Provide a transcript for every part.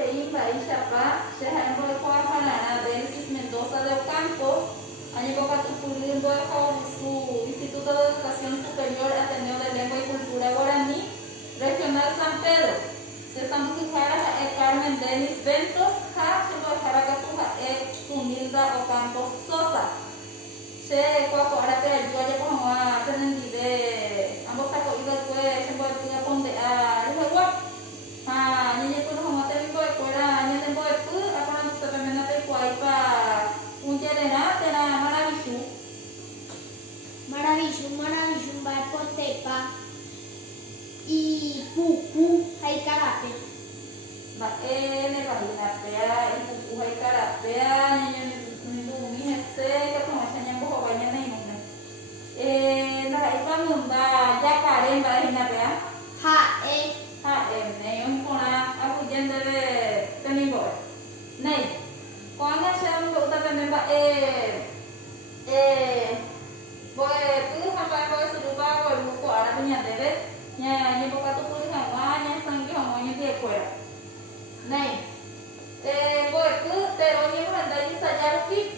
Teim Baixapá, Xerraimbo Paraná, Denis Mendoza del Campo, Añepocatupulín su Instituto de Educación Superior Ateneo de Lengua y Cultura Guaraní, Regional San Pedro, de San Pujara, Carmen Denis Ventos, Jaracatuja, Sunilda Ocampo Sosa. Che, ahora te ayuda como a tener de ambos sacos y después se puede ir a poner a niña tú no te digo de fuera, niña te puede ir a poner tu semana de cuaipa un yerena te la maravilloso. Maravilloso, va por tepa y pupu, hay karate. Va, ne va a pea, y pupu hay karate, niña mi que como enseñan poco baña ni nunca. La ipa munda ya Karen va a ir a pea. Này ông con à phụ nhân để tên mình gọi này có nghe xem bộ ta về mình bảo bồi cứ tham gia bồi sử dụng bao bồi một quả là bên nhà đấy nhà như bộ các tu cứ hàng hóa nhà sang cái hàng hóa như thế quậy này bồi cứ pero như một lần đấy saja rupi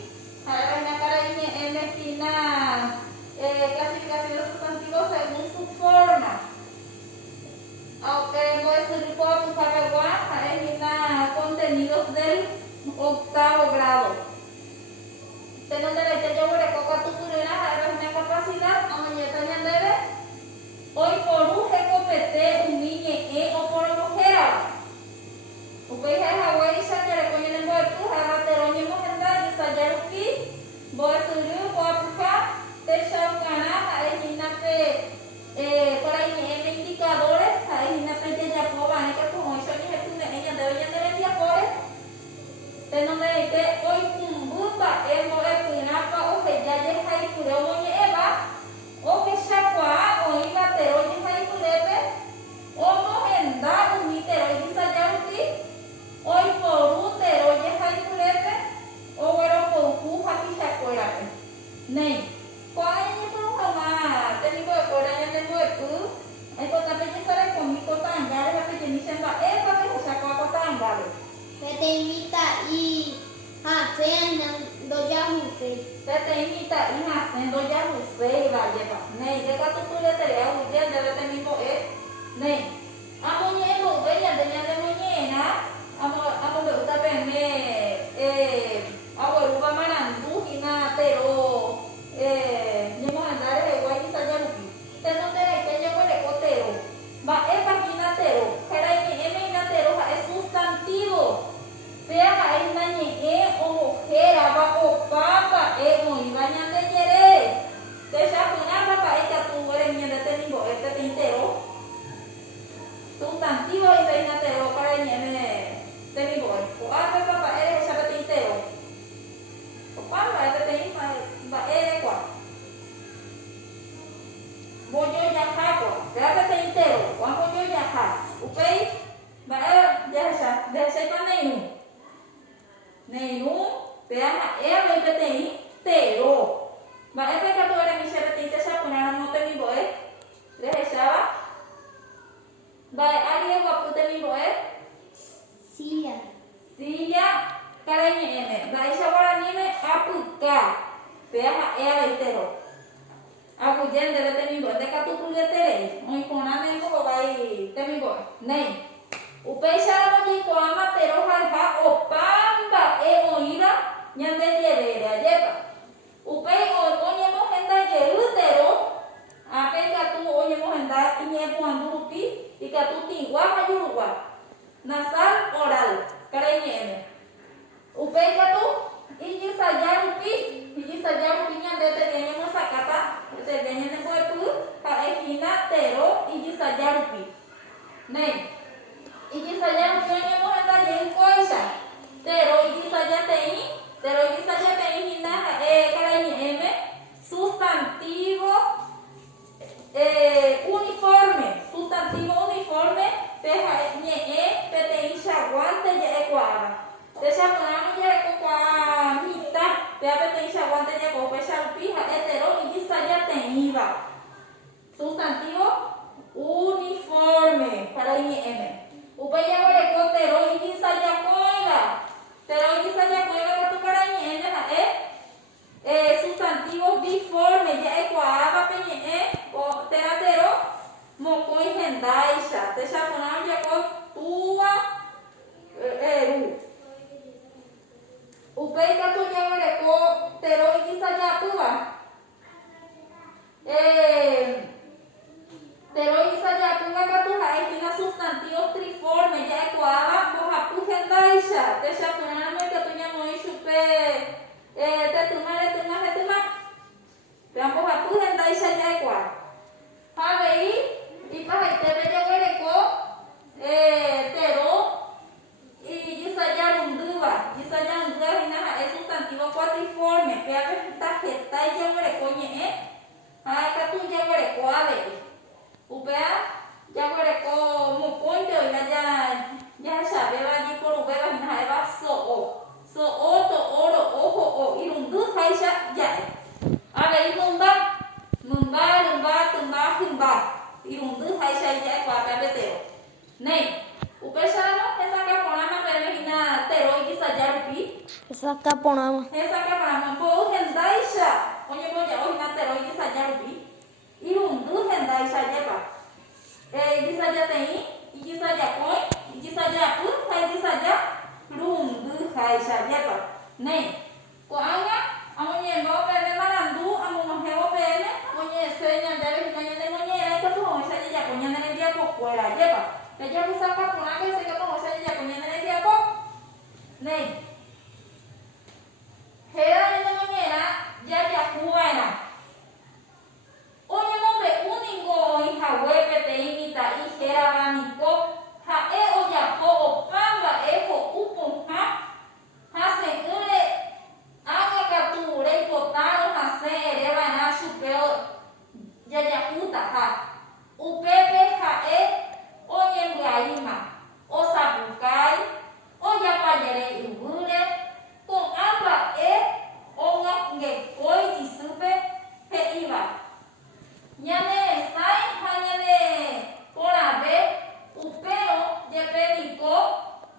hay là nhà cái này em defina clasificación de sustantivos según su forma. Aunque voy a ser por Paraguay, elimina contenidos del octavo grado. Tengo derecho yo voy a coca tu purina, a una capacidad, a mañana debe. Hoy por un recopete, un niñe, o por mujer. Upai hai Hawaii sa kere ko yun boy tu haratero ni mo handa ni sa jaruki boy suru boy puka te shaukana elimina pe por ahí en indicadores, ahí me pide ya por van que como eso ni es una ella de ya por te no me dice hoy kumbuba mo pinapa o que ya hay puro mo eva o que shakwa o iba te hoy hay purepe o mo enda un te hoy sa ya hoy por te hoy hay purepe o bueno por ku ha ki shakwa nei có những phương pháp mà tên đi bộ của đây nên bộ cứ ấy có tập bên dưới đây còn có tăng giá đấy cái gì xem bảo ấy có cái hồ sơ có tăng giá đấy Te invita y hacen doya huse. te invita y hacen doya huse và vậy bảo này cái các tu tu để để ông tiên để tên đi bộ ấy này amo nhẹ bộ với nhà để mua nhẹ na amo được ta bên này amo được ba mana tu hina pero nhưng mà anh đấy quay đi sao vậy? Thế nó đây cái nhau cái cotero, và paginatero, cái này thì eminatero là sustantivo, pega aí na nhẹ o mujer aba o papa o ibaña de yere, te chapuna papa esta tu eres mi de tenimbo este tintero, sustantivo y paginatero para nhẹ tenimbo, o apa papa eres chapa tintero, o papa este tenimbo và qua voy yo ya hago grábate entero cuando yo ya hago ok và ya sa de sai con này nu vea mà cái tên tero và cái cái tôi đang sẽ tên cái sao còn nó tên bộ ấy để sao và ai gặp tôi tên bộ ấy Silla. cái này nhẹ và sao qua ní này apuka vea entero aku jen dele temi bo deka tu kuliah tere oi kona ne ko bai temi bo nei upesa mo ji ko ama tero ha opamba oira nyande jere ajepa upei o nye mo henda jeru tero ape ka tu o nye mo henda inye puan durupi ika tu tingwa majurwa nasal oral kare nye upei ka tu inye sajarupi nyande tere mo sakata te denya ne boy pu ka ekina tero iji sajarupi nei iji sajarupi ne mo handa jen koisa tero iji saja tei hina kala ni eme sustantivo uniforme te ha ni te tei shaguante je equara te shaguante je equara mita te tei shaguante je ko pesharupi ha etero iji saja teiva sustantivo uniforme para IM upaya gore kotero iji saja tua eru. Upei katu yawereko tero ikisajapyva. Tero ikisajapyva katu ha'ehína sustantivos triformes ja'ekuaáva mbohapy hendáicha techapyrãme katu ñamoĩ chupe tetýma retýma hetýma. Mbohapy hendáicha ja'ekuaa. Ha avei ipahaitére jaguereko tero ijysajárundýva. Ijysajárundýva hína ha'e sustantivo cuatriforme. Péape tahetai jaguereko ñe'ẽ ha katu jaguereko avei. Upea jaguereko mokõinte oĩva jahechavéva iporuvéva hína ha'éva so'o. So'o, to'o, ro'o, ho'o. Irundy háicha ja'e. Avei mymba, mymba, rymba, tymba, hymba. Irundy háicha ja'ekuaa péape tero. Néi. Upéicharamo hesakãporãma peve hína tero ikisaja rupi. Hesakãporãma. Hesakãporãma mbou hendáicha oñemoja'o hína tero ikisaja rupi. Irundy hendáicha jépa. Ikisajateĩ, ikisajakõi, ikisajapy ha ikisajarundy háicha jépa. Néi. Ko'ág̃a amoñe'ẽmba upépe marandu amonohévo peẽme oñe'ẽse ñandéve hína ñanemoñe'ẽrã ikatu oĩcha jajapo ñane rembiapokuéra jépa. Jajapysakaporã hese katu oĩcha jajapo ñane rembiapo. Néi. Héra ñanemoñe'ẽrã jajahuva'erã. Oñemombe'úniko oĩhague peteĩ mitã'i héravaniko ha'e ojapo opa mba'e ho'u pohã hasẽ'ỹre ág̃akatu reipota rohasẽ ereva'erã chupe jajahúta ha upépe ha'e oñembya'ýma, osapukái, ojapajere yvýre, ko'ã mba'e og̃uahẽkói isýpe he'íva. Ñane resãi ha ñane porãve upérõ jepe niko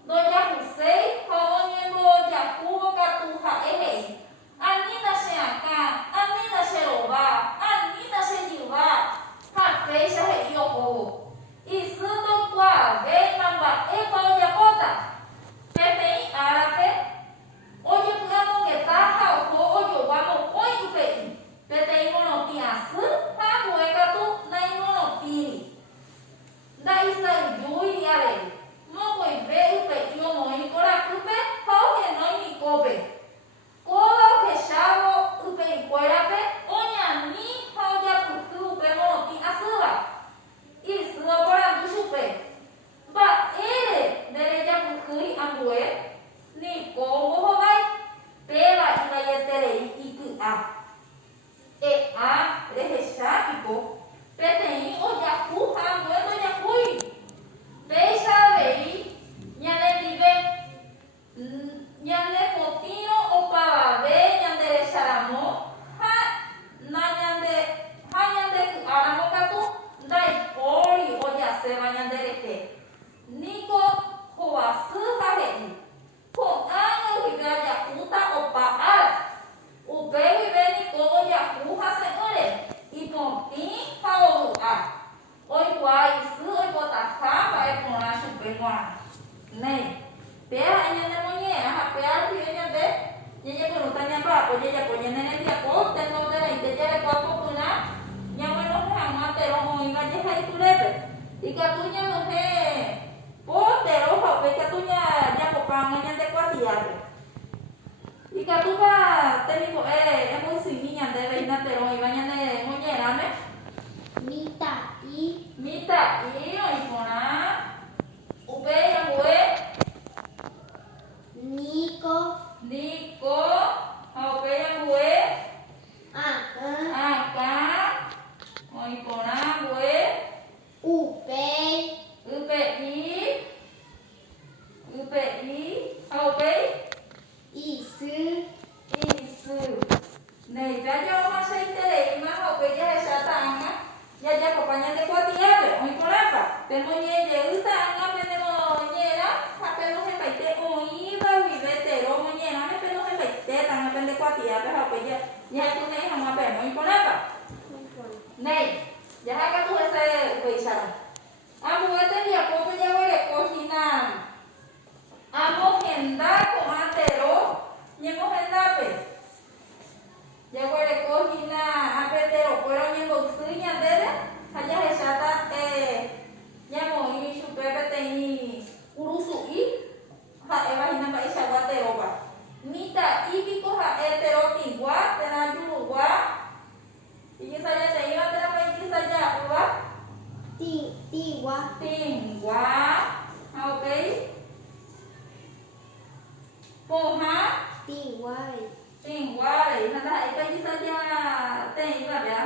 ndojahuséi ha oñembojahúvo katu ha'e he'i. Anína che akã, anína che rova, anína che jyva ha péicha he'i ohóvo. Isy ndokuaavéima mba'épa ojapóta. Peteĩ árape ojepy'amongetá ha oho ojova mokõi upéi. Peteĩ morotĩ asy ha ambue katu naimorotĩri. Nda'isayjúi avei. Mokõive upéi omoĩ korapýpe ha ohenói nikópe. Kóva ohechávo upéikuérape oñani ha ojapyhy upe morotĩ asýva. Isy oporandu chupe. Mba'ére nderejapyhýi ambue niko mbohovái. Péva ivaieterei iky'a. E'a rehechápiko peteĩ ojahu ha ambue ndojahúi. Péicha avei ñanendive ñandepotĩrõ opavave ñanderecharamo ha ñandeky'áramo katu ndaipóri ojaséva ñanderehe. Niko ho'asy ha he'i. Ko'ág̃a guive ajahúta opa ára. Upe guive niko ojahu hasẽ'ỹre. Ipotĩ ha ovy'a. Oikuaa isy oipotaha mba'e porã chupe g̃uarã. Néi. Péa ha'e ñanemoñe'ẽrã ha péa rupive ñande ñañepyrũta ñamba'apo jajapo ñane rembiapo tenondereíte jarekuaa popyrã ñamoinohe hag̃ua tero oĩva jehaityrépe. Ikatu ñamohe po tero ha upe ikatu ñajapopág̃a ñandekuatiápe. Ikatúpa tembipo'e emboysymi ñandéve hína tero oĩva ñanemoñe'ẽrãme. Mitã'i. Mitã'i oĩporã upéi ambue Niko. niko ha upéi ambue akã oĩporã ambue upéi. Upéi ha upéi Isy. Néi jajomacheitereíma ha upéi jahecháta ág̃a jajapopa ñandekuatiápe oĩporãpa. Pemoñejeýta ág̃a penemoñe'ẽrã ha penohẽmbaite oĩva guive tero moñe'ẽrãme penohẽmbaitéta ág̃a pendekuatiápe ha upéi jahepyme'ẽ hag̃ua peme oĩporãpa. Néi. Jaha katu hese upéicharõ. Ambue tembiapópe jaguereko hína tem urusu'i, ha'e vahína mba'eichagua terópa. Mita'ípiko ha'e teropigua, térã jurugua, ikisajateíva térãpa ikisaja'ýva. Tigua. Tingua, ok. Pohã, Tiguai. tinguai, nada ha'e pa ikisajateíva vea.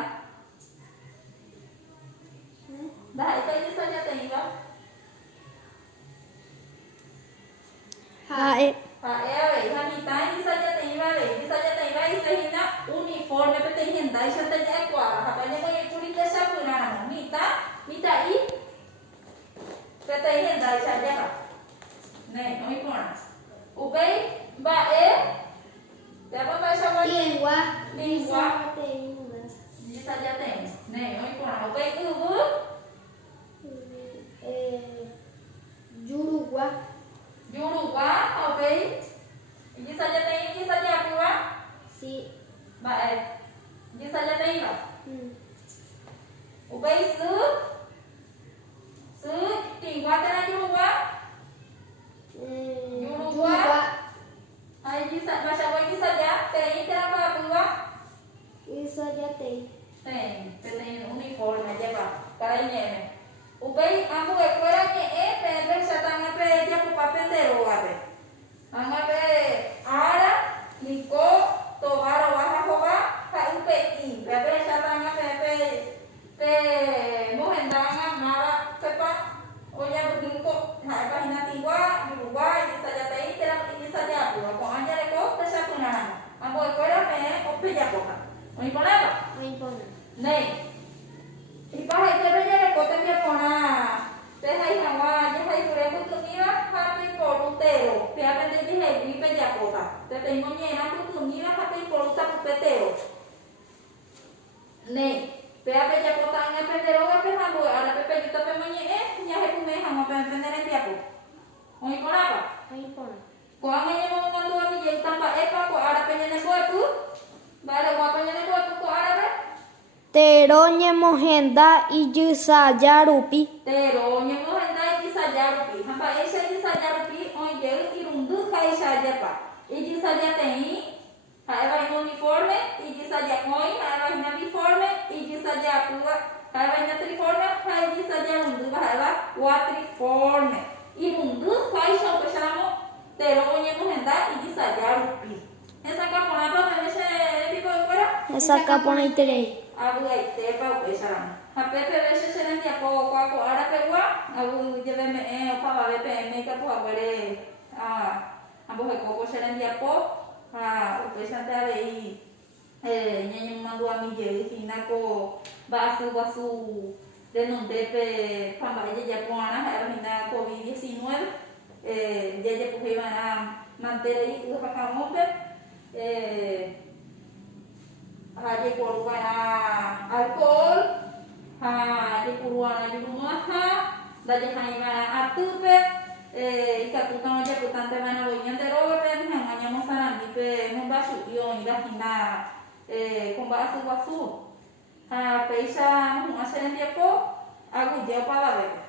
Nada ha'e pa ikisajateíva. Hae. Ha'e avei, ha mitã ikisajateíva avei. Ikisajateíva isehína uniforme pe tehendai chatajaikuáva. Hapa ñemoĩkuri techapyrãramo. Mitã'i pe tehendai chajaha. Ne, oĩporã. Upéi mba'e teapa mba'eichagua Tigua. Tigua. Tigua. ikisajateĩ. Ne, oĩporã. Upéi yvy Jurugua. jurugua, ok. Ikisajateĩ ikisajapýva. Si. Mba'e. Ikisajateĩva. Upéi sy tingua térã jurugua. Jurugua. Aí mba'eichagua ikisajateĩ térã mba'apýva. Isajatei. Tem uniforme ajepa karaiñéme. Upéi ambuekuéra ñe'ẽ pépe chatãnga pe japupa penderógape. Ág̃ape ára, niko, tova, rova ha hova ha ype'i. Pépe chatãnga pe mohendág̃a máva pepa ojapytýko ha'epahína tigua, jurugua, ikisajateĩ térã ikisajapýva. Ko'ã jareko techapyrãramo. Ambuekuéra peẽ opejapóta. Oĩporãva? Oipona. Này, ipahaite jareko tembiaporã tehai hag̃ua jahayhúre pytymíva ha peiporu tero péape ndejehegui pejapóta. Peteĩ moñe'ẽrã pytymíva ha peiporu tapupe tero. Né, péape japóta añapenderógape ha mbo'e árape pejútape moñe'ẽ ñahepyme hag̃ua peẽpe ne rembiapo. Oĩporãva? Oipona. Ko'ág̃a ñemomongandúva mba'épa ko árape ñanembo'epy. Mba'ereguápe ñanembo'epy ko árape. Tero ñemohenda ijysaja rupi. Tero ñemohenda ikisaja rupi. Ha mba'éicha ikisaja rupi oĩjey irundy ha ichájapa. Ikisajateĩ ha'evahína uniforme, ikisajaói ha'evahína biforme, ikisajapýva ha'evahína triforme ha ikisajarundýva ha'eva quatriforme. Irundy ha ichopecharamo tero oñemohenda ikisaja rupi. Hesakaporãpa meme chepiko'ykuéra. Hesakaporãiterei. Avy'aitépa upéicharamo. Ha pépe che cherembiapokua ko árapegua avyjeveme'ẽ opavave peẽme ikapu'aguére ambohekóko cherembiapo ha upéichante avei ñañemomandu'amijeyhína ko mba'asy guasu renondépe ha mba'e jejaporã ha'evahína Covid-19 jejepoheiva'erã manterei yhakamópe ha jeporúva'erã alcohol ha jepuru'arã jurumáha ndajehãiva'erã atýpe ikatúta ojapytanteva'erã voi ñanderógape hag̃ua ñamosarandípe momba'achu'i oĩvahína ko mba'asy guasu ha péicha mohu'ã cherembiapo aguyje opavavépe.